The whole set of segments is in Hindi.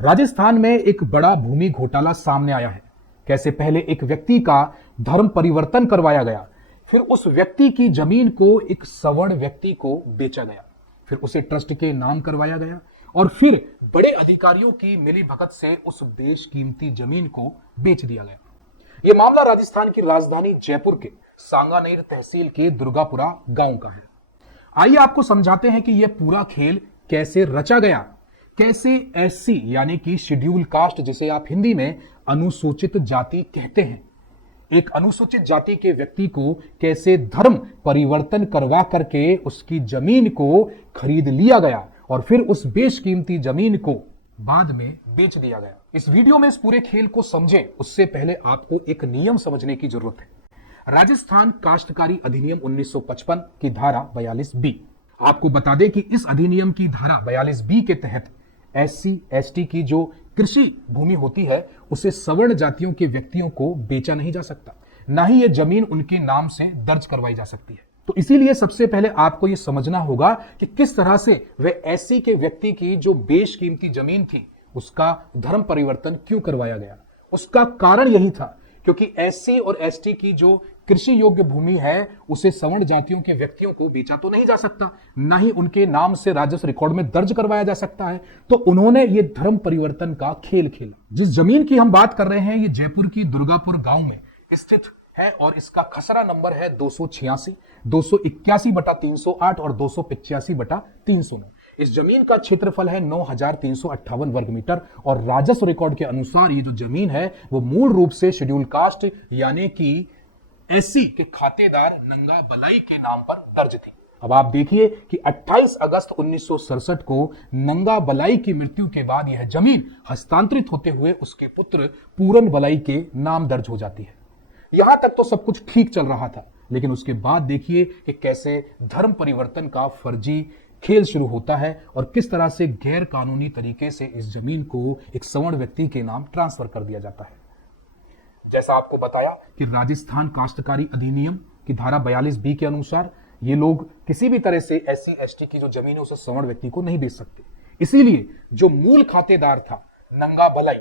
राजस्थान में एक बड़ा भूमि घोटाला सामने आया है। कैसे पहले एक व्यक्ति का धर्म परिवर्तन करवाया गया, फिर उस व्यक्ति की जमीन को एक सवर्ण व्यक्ति को बेचा गया, फिर उसे ट्रस्ट के नाम करवाया गया और फिर बड़े अधिकारियों की मिलीभगत से उस बेशकीमती जमीन को बेच दिया गया। यह मामला राजस्थान की राजधानी जयपुर के सांगानेर तहसील के दुर्गापुरा गांव का है। आइए आपको समझाते हैं कि यह पूरा खेल कैसे रचा गया, कैसे एससी यानी कि शेड्यूल कास्ट, जिसे आप हिंदी में अनुसूचित जाति कहते हैं, एक अनुसूचित जाति के व्यक्ति को कैसे धर्म परिवर्तन करवा करके उसकी जमीन को खरीद लिया गया और फिर उस बेशकीमती जमीन को बाद में बेच दिया गया। इस वीडियो में इस पूरे खेल को समझें उससे पहले आपको एक नियम समझने की जरूरत है। राजस्थान काश्तकारी अधिनियम 1955 की धारा 42B। आपको बता दें कि इस अधिनियम की धारा 42B के तहत एससी एसटी की जो कृषि भूमि होती है उसे सवर्ण जातियों के व्यक्तियों को बेचा नहीं जा सकता, ना ही यह जमीन उनके नाम से दर्ज करवाई जा सकती है। तो इसीलिए सबसे पहले आपको यह समझना होगा कि किस तरह से वह एससी के व्यक्ति की जो बेशकीमती जमीन थी उसका धर्म परिवर्तन क्यों करवाया गया। उसका कारण यही था क्योंकि एससी और एसटी की जो कृषि योग्य भूमि है उसे सवर्ण जातियों के व्यक्तियों को बेचा तो नहीं जा सकता, ना ही उनके नाम से राजस्व रिकॉर्ड में दर्ज करवाया जा सकता है। तो उन्होंने ये धर्म परिवर्तन का खेल खेला। जिस जमीन की हम बात कर रहे हैं ये जयपुर की दुर्गापुर गांव में स्थित है और इसका खसरा नंबर है 286, 281/308 और 285/309। इस जमीन का क्षेत्रफल है 9,358 वर्ग मीटर और राजस्व रिकॉर्ड के अनुसार ये जो जमीन है वो मूल रूप से शेड्यूल कास्ट यानी कि एससी के खातेदार नंगा बलाई के नाम पर दर्ज थी। अब आप देखिए कि 28 अगस्त 1967 को नंगा बलाई की मृत्यु के बाद यह जमीन हस्तांतरित होते हुए उसके पुत्र पूरन बलाई के नाम दर्ज हो जाती है। यहां तक तो सब कुछ ठीक चल रहा था, लेकिन उसके बाद देखिए कि कैसे धर्म परिवर्तन का फर्जी खेल शुरू होता है और किस तरह से गैर कानूनी तरीके से इस जमीन को एक सवर्ण व्यक्ति के नाम ट्रांसफर कर दिया जाता है। जैसा आपको बताया कि राजस्थान काश्तकारी अधिनियम की धारा 42B के अनुसार ये लोग किसी भी तरह से एससी एसटी की जो जमीन है उसे सवर्ण व्यक्ति को नहीं बेच सकते। इसीलिए जो मूल खातेदार था नंगा बलाई,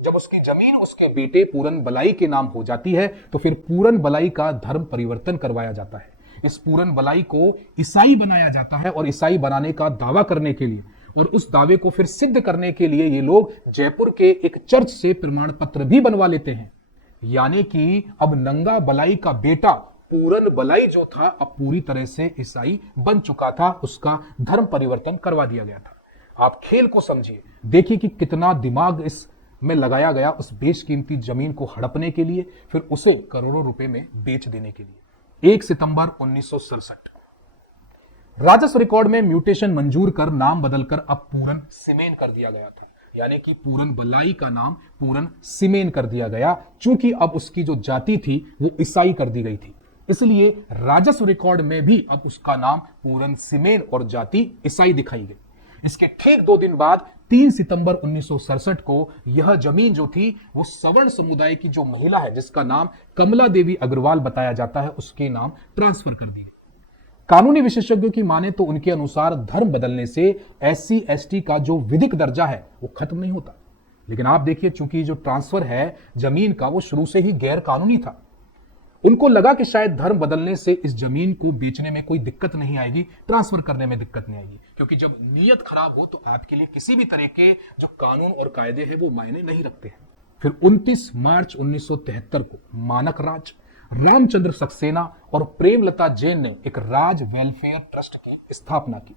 जब उसकी जमीन उसके बेटे पूरन बलाई के नाम हो जाती है तो फिर पूरन बलाई का धर्म परिवर्तन करवाया जाता है। इस पूरन बलाई को ईसाई बनाया जाता है और ईसाई बनाने का दावा करने के लिए और उस दावे को फिर सिद्ध करने के लिए ये लोग जयपुर के एक चर्च से प्रमाण पत्र भी बनवा लेते हैं। यानी कि अब नंगा बलाई का बेटा पूरन बलाई जो था अब पूरी तरह से ईसाई बन चुका था, उसका धर्म परिवर्तन करवा दिया गया था। आप खेल को समझिए, देखिए कि कितना दिमाग इस में लगाया गया उस बेशकीमती जमीन को हड़पने के लिए, फिर उसे करोड़ों रुपए में बेच देने के लिए। 1 सितंबर 1967 राजस्व रिकॉर्ड में म्यूटेशन मंजूर कर नाम बदलकर अब पूरन सीमेन कर दिया गया था, यानी कि पूरन बलाई का नाम पूरन सीमेन कर दिया गया। चूंकि अब उसकी जो जाति थी वो ईसाई कर दी गई थी, इसलिए राजस्व रिकॉर्ड में भी अब उसका नाम पूरन सीमेन और जाति ईसाई दिखाई गई। इसके ठीक 2 दिन बाद 3 सितंबर 1967 को यह जमीन जो थी वो सवर्ण समुदाय की जो महिला है जिसका नाम कमला देवी अग्रवाल बताया जाता है उसके नाम ट्रांसफर कर दी गई। कानूनी विशेषज्ञों की माने तो उनके अनुसार धर्म बदलने से एससी एसटी का जो विधिक दर्जा है वो खत्म नहीं होता, लेकिन आप देखिए चूंकि जो ट्रांसफर है जमीन का वो शुरू से ही गैर कानूनी था। उनको लगा कि शायद धर्म बदलने से इस जमीन को बेचने में कोई दिक्कत नहीं आएगी, ट्रांसफर करने में दिक्कत नहीं आएगी, क्योंकि जब नीयत खराब हो तो आपके लिए किसी भी तरह के जो कानून और कायदे हैं वो मायने नहीं रखते हैं। फिर 29 मार्च 1973 को मानक राज, रामचंद्र सक्सेना और प्रेमलता जैन ने एक राज वेलफेयर ट्रस्ट की स्थापना की।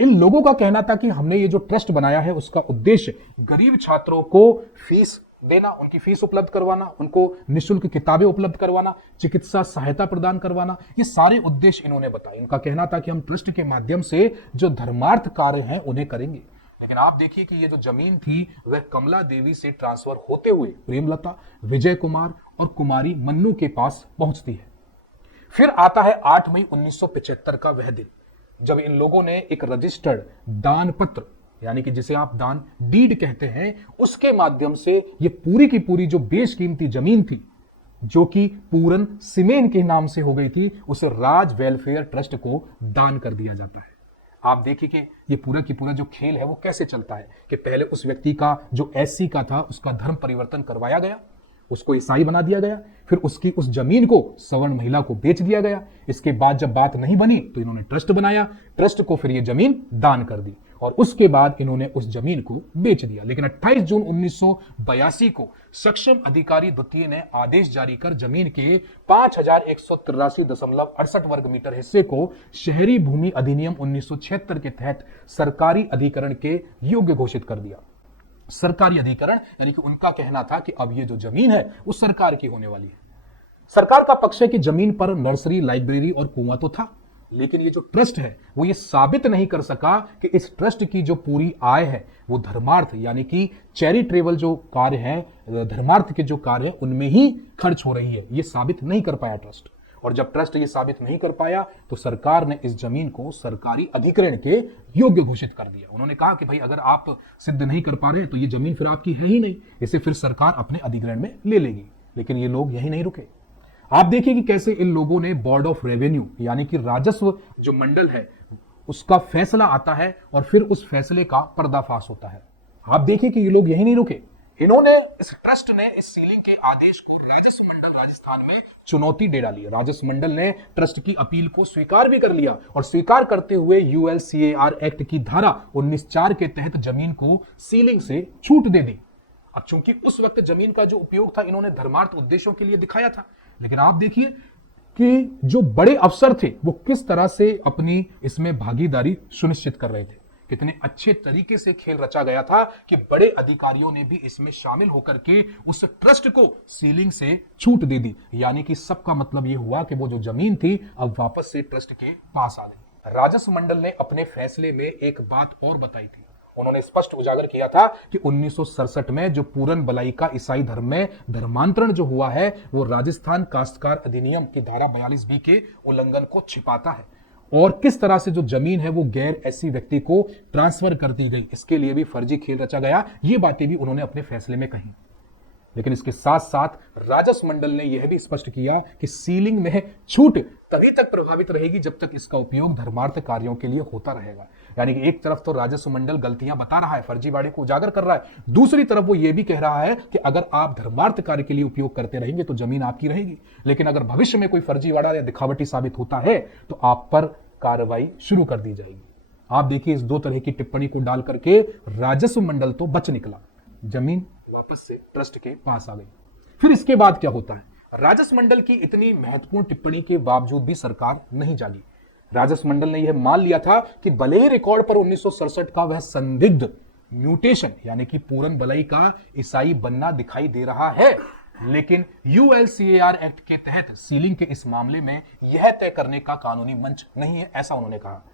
इन लोगों का कहना था कि हमने ये जो ट्रस्ट बनाया है उसका उद्देश्य गरीब छात्रों को फीस देना, उनकी फीस उपलब्ध करवाना, उनको निःशुल्क किताबें उपलब्ध करवाना, चिकित्सा सहायता प्रदान करवाना, ये सारे उद्देश्य इन्होंने बताए। इनका कहना था कि हम ट्रस्ट के माध्यम से जो धर्मार्थ कार्य हैं उन्हें करेंगे। लेकिन आप देखिए कि ये जो जमीन थी वह कमला देवी से ट्रांसफर होते हुए प्रेमलता, विजय कुमार और कुमारी मन्नू के पास पहुंचती है। फिर आता है 8 मई 1975 का वह दिन जब इन लोगों ने एक रजिस्टर्ड दान पत्र, यानी कि जिसे आप दान डीड कहते हैं, उसके माध्यम से ये पूरी की पूरी जो बेशकीमती जमीन थी जो कि पूरन सीमेन के नाम से हो गई थी, उसे राज वेलफेयर ट्रस्ट को दान कर दिया जाता है। आप देखिए कि ये पूरा की पूरा जो खेल है वो कैसे चलता है कि पहले उस व्यक्ति का जो एससी का था उसका धर्म परिवर्तन करवाया गया, उसको ईसाई बना दिया गया, फिर उसकी उस जमीन को सवर्ण महिला को बेच दिया गया। इसके बाद जब बात नहीं बनी तो इन्होंने ट्रस्ट बनाया, ट्रस्ट को फिर ये जमीन दान कर दी और उसके बाद इन्होंने उस जमीन को बेच दिया। लेकिन 28 जून 1982 को सक्षम अधिकारी द्वितीय ने आदेश जारी कर जमीन के 5183.68 वर्ग मीटर हिस्से को शहरी भूमि अधिनियम 1976 के तहत सरकारी अधिकरण के योग्य घोषित कर दिया। सरकारी अधिकरण यानी कि उनका कहना था कि अब ये जो जमीन है वो सरकार की होने वाली है। सरकार का पक्ष है कि जमीन पर नर्सरी, लाइब्रेरी और कुआं तो था, लेकिन ये जो ट्रस्ट है वो ये साबित नहीं कर सका कि इस ट्रस्ट की जो पूरी आय है वो धर्मार्थ यानी कि चैरिटेबल जो कार्य है, धर्मार्थ के जो कार्य है उनमें ही खर्च हो रही है। ये साबित नहीं कर पाया ट्रस्ट, और जब ट्रस्ट ये साबित नहीं कर पाया तो सरकार ने इस जमीन को सरकारी अधिग्रहण के योग्य घोषित कर दिया। उन्होंने कहा कि भाई अगर आप सिद्ध नहीं कर पा रहे तो ये जमीन फिर आपकी है ही नहीं, इसे फिर सरकार अपने अधिग्रहण में ले लेगी। लेकिन ये लोग यही नहीं रुके। आप देखिए कि कैसे इन लोगों ने बोर्ड ऑफ रेवेन्यू यानी कि राजस्व जो मंडल है उसका फैसला आता है और फिर उस फैसले का पर्दाफाश होता है। आप देखिए कि ये लोग यही नहीं रुके, इन्होंने इस ट्रस्ट ने इस सीलिंग के आदेश को राजस्व मंडल राजस्थान में चुनौती दे डाली। राजस्व मंडल ने ट्रस्ट की अपील को स्वीकार भी कर लिया और स्वीकार करते हुए यूएलसीएआर एक्ट की धारा 19(4) के तहत जमीन को सीलिंग से छूट दे दी। अब चूंकि उस वक्त जमीन का जो उपयोग था इन्होंने धर्मार्थ उद्देश्यों के लिए दिखाया था, लेकिन आप देखिए कि जो बड़े अफसर थे वो किस तरह से अपनी इसमें भागीदारी सुनिश्चित कर रहे थे। कितने अच्छे तरीके से खेल रचा गया था कि बड़े अधिकारियों ने भी इसमें शामिल होकर के उस ट्रस्ट को सीलिंग से छूट दे दी। यानी कि सबका मतलब यह हुआ कि वो जो जमीन थी अब वापस से ट्रस्ट के पास आ गई। राजस्व मंडल ने अपने फैसले में एक बात और बताई थी। उन्होंने स्पष्ट उजागर किया था कि 1967 में जो पूरन बलाई का ईसाई धर्म में धर्मांतरण जो हुआ है वो राजस्थान काश्तकार अधिनियम की धारा 42B के उल्लंघन को छिपाता है, और किस तरह से जो जमीन है वो गैर ऐसी व्यक्ति को ट्रांसफर कर दी गई, इसके लिए भी फर्जी खेल रचा गया। ये बातें भी उन्होंने अपने फैसले में कही। लेकिन इसके साथ साथ राजस्व मंडल ने यह भी स्पष्ट किया कि सीलिंग में छूट तभी तक प्रभावित रहेगी जब तक इसका उपयोग धर्मार्थ कार्यों के लिए होता रहेगा। यानी कि एक तरफ तो राजस्व मंडल गलतियां बता रहा है, फर्जीवाड़े को उजागर कर रहा है, दूसरी तरफ वो ये भी कह रहा है कि अगर आप धर्मार्थ कार्य के लिए उपयोग करते रहेंगे तो जमीन आपकी रहेगी, लेकिन अगर भविष्य में कोई फर्जीवाड़ा या दिखावटी साबित होता है तो आप पर कार्रवाई शुरू कर दी जाएगी। आप देखिए इस दो तरह की टिप्पणी को डाल करके राजस्व मंडल तो बच निकला, जमीन वापस से ट्रस्ट के पास आ गई। फिर इसके बाद क्या होता है? राजस्व मंडल की इतनी महत्वपूर्ण टिप्पणी के बावजूद भी सरकार नहीं जागी। राजस्व मंडल ने यह मान लिया था कि भले ही रिकॉर्ड पर 1967 का वह संदिग्ध म्यूटेशन यानी कि पूरन बलई का ईसाई बनना दिखाई दे रहा है, लेकिन यूएलसीएआर एक्ट के तहत सीलिंग के इस मामले में यह तय करने का कानूनी मंच नहीं है, ऐसा उन्होंने कहा।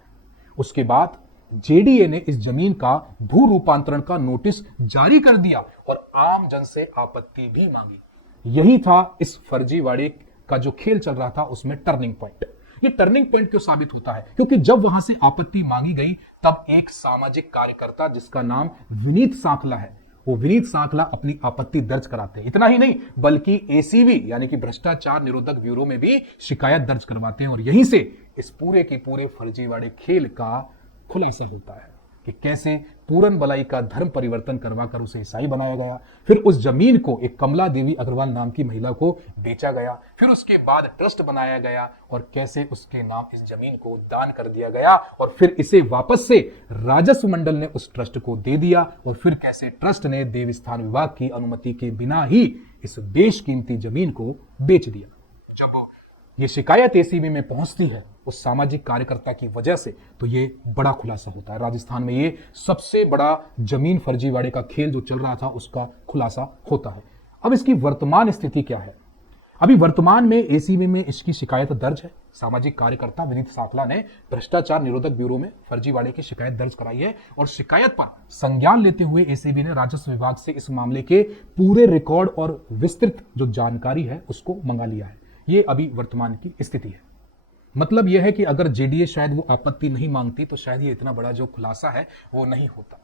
उसके बाद जेडीए ने इस जमीन का भू रूपांतरण का नोटिस जारी कर दिया और आम जन से आपत्ति भी मांगी। यही था इस फर्जीवाड़े का जो खेल चल रहा था उसमें टर्निंग पॉइंट। ये टर्निंग पॉइंट क्यों साबित होता है? क्योंकि जब वहां से आपत्ति मांगी गई तब एक सामाजिक कार्यकर्ता जिसका नाम विनीत सांखला है, वो विनीत सांखला अपनी आपत्ति दर्ज कराते हैं। इतना ही नहीं बल्कि एसीबी यानी कि भ्रष्टाचार निरोधक ब्यूरो में भी शिकायत दर्ज करवाते हैं, और यहीं से इस पूरे के पूरे फर्जीवाड़े खेल का खुलासा होता है कि कैसे पूरन बलाई का धर्म परिवर्तन करवाकर उसे ईसाई बनाया गया, फिर उस जमीन को एक कमला देवी अग्रवाल नाम की महिला को बेचा गया, फिर उसके बाद ट्रस्ट बनाया गया और कैसे उसके नाम इस जमीन को दान कर दिया गया, और फिर इसे वापस से राजस्व मंडल ने उस ट्रस्ट को दे दिया, और फिर कैसे ट्रस्ट ने देवस्थान विभाग की अनुमति के बिना ही इस बेशकीमती जमीन को बेच दिया। जब ये शिकायत एसीबी में पहुंचती है उस सामाजिक कार्यकर्ता की वजह से, तो ये बड़ा खुलासा होता है। राजस्थान में ये सबसे बड़ा जमीन फर्जीवाड़े का खेल जो चल रहा था उसका खुलासा होता है। अब इसकी वर्तमान स्थिति क्या है? अभी वर्तमान में एसीबी में इसकी शिकायत दर्ज है। सामाजिक कार्यकर्ता विनीत सांखला ने भ्रष्टाचार निरोधक ब्यूरो में फर्जीवाड़े की शिकायत दर्ज कराई है, और शिकायत पर संज्ञान लेते हुए एसीबी ने राजस्व विभाग से इस मामले के पूरे रिकॉर्ड और विस्तृत जो जानकारी है उसको मंगा लिया है। ये अभी वर्तमान की स्थिति है। मतलब यह है कि अगर जेडीए शायद वो आपत्ति नहीं मांगती तो शायद ये इतना बड़ा जो खुलासा है वो नहीं होता।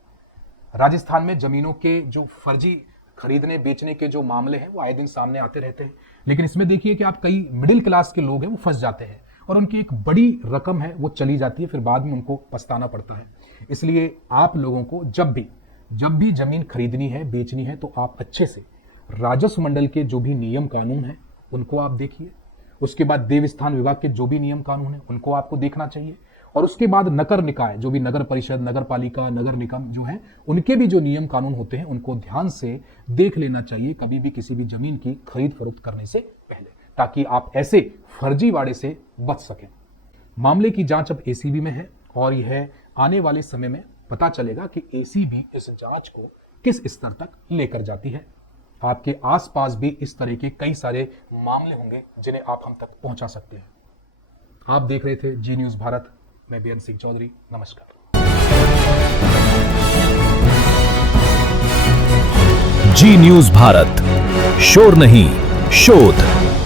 राजस्थान में जमीनों के जो फर्जी खरीदने बेचने के जो मामले हैं वो आए दिन सामने आते रहते हैं, लेकिन इसमें देखिए कि आप कई मिडिल क्लास के लोग हैं वो फंस जाते हैं, और उनकी एक बड़ी रकम है वो चली जाती है, फिर बाद में उनको पछताना पड़ता है। इसलिए आप लोगों को जब भी जमीन खरीदनी है, बेचनी है, तो आप अच्छे से राजस्व मंडल के जो भी नियम कानून है उनको आप देखिए। उसके बाद देवस्थान विभाग के जो भी नियम कानून है उनको आपको देखना चाहिए। और उसके बाद नगर निकाय, जो भी नगर परिषद, नगर पालिका, नगर निगम जो है, उनके भी जो नियम कानून होते हैं उनको ध्यान से देख लेना चाहिए कभी भी किसी भी जमीन की खरीद फरोख्त करने से पहले, ताकि आप ऐसे फर्जीवाड़े से बच सकें। मामले की जांच अब एसीबी में है और यह आने वाले समय में पता चलेगा कि एसीबी इस जांच को किस स्तर तक लेकर जाती है। आपके आसपास भी इस तरह के कई सारे मामले होंगे जिन्हें आप हम तक पहुंचा सकते हैं। आप देख रहे थे जी न्यूज भारत, मैं बेअंत सिंह चौधरी, नमस्कार। जी न्यूज भारत, शोर नहीं, शोध।